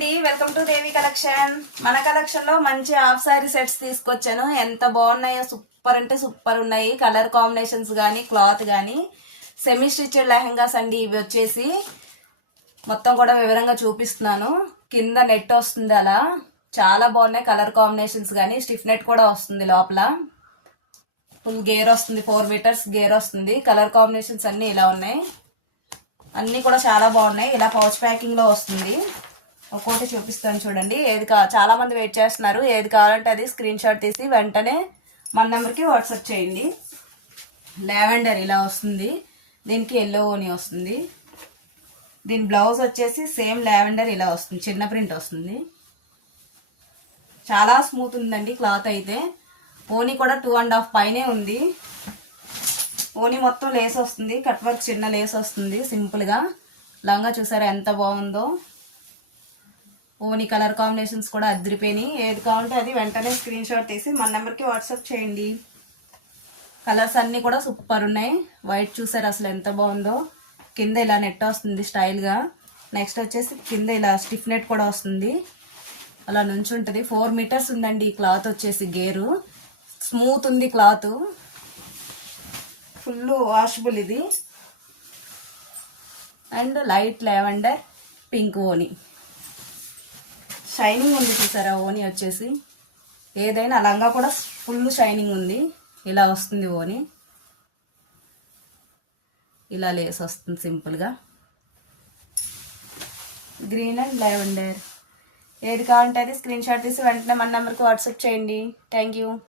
Welcome to Devi collection. మన collection లో మంచి హాఫ్ సారీ సెట్స్ తీసుకొచ్చాను. ఎంత బాగున్నాయో, సూపర్ అంటే సూపర్ ఉన్నాయి. కలర్ కాంబినేషన్స్ గానీ క్లాత్ గానీ సెమీ స్టిచ్డ్ లెహంగాస్ అండి. ఇవి వచ్చేసి మొత్తం కూడా వివరంగా చూపిస్తున్నాను. కింద నెట్ వస్తుంది, అలా చాలా బాగున్నాయి. కలర్ కాంబినేషన్స్ గానీ స్టిఫ్ నెట్ కూడా వస్తుంది. లోపల ఫుల్ గేర్ వస్తుంది, 4 మీటర్స్ గేర్ వస్తుంది. కలర్ కాంబినేషన్స్ అన్ని ఇలా ఉన్నాయి. అన్ని కూడా చాలా బాగున్నాయి. ఇలా పౌచ్ ప్యాకింగ్ లో వస్తుంది. ఒక్కోటి చూపిస్తాను చూడండి. చాలా మంది వెయిట్ చేస్తున్నారు. ఏది కావాలంటే అది స్క్రీన్ షాట్ తీసి వెంటనే మన నెంబర్కి వాట్సాప్ చేయండి. లావెండర్ ఇలా వస్తుంది. దీనికి ఎల్లో ఓని వస్తుంది. దీని బ్లౌజ్ వచ్చేసి సేమ్ లావెండర్ ఇలా వస్తుంది. చిన్న ప్రింట్ వస్తుంది. చాలా స్మూత్ ఉందండి క్లాత్ అయితే. ఓని కూడా 2.5 పైనే ఉంది. ఓని మొత్తం లేస్ వస్తుంది. కట్ వర్క్ చిన్న లేస్ వస్తుంది సింపుల్ గా. లంగా చూసారా ఎంత బాగుందో. ఓని కలర్ కాంబినేషన్స్ కూడా అదిరిపోయినాయి. ఏది కావాలంటే అది వెంటనే స్క్రీన్ షాట్ తీసి మన నెంబర్కి వాట్సాప్ చేయండి. కలర్స్ అన్నీ కూడా సూపర్ ఉన్నాయి. వైట్ చూసారు అసలు ఎంత బాగుందో. కింద ఇలా నెట్ వస్తుంది స్టైల్గా. నెక్స్ట్ వచ్చేసి కింద ఇలా స్టిఫ్ నెట్ కూడా వస్తుంది. అలా నుంచి ఉంటుంది. 4 మీటర్స్ ఉందండి ఈ క్లాత్ వచ్చేసి. గేరు స్మూత్ ఉంది క్లాత్. ఫుల్ వాషబుల్ ఇది. అండ్ లైట్ లావెండర్ పింక్ ఓని. షైనింగ్ ఉంది చూసారా ఓని వచ్చేసి. ఏదైనా లంగా కూడా ఫుల్ షైనింగ్ ఉంది. ఇలా వస్తుంది ఓని. ఇలా లేస్ వస్తుంది సింపుల్గా. Green and lavender. ఏది కావాలంటే అది స్క్రీన్ షాట్ తీసి వెంటనే మన నెంబర్కి వాట్సాప్ చేయండి. Thank you.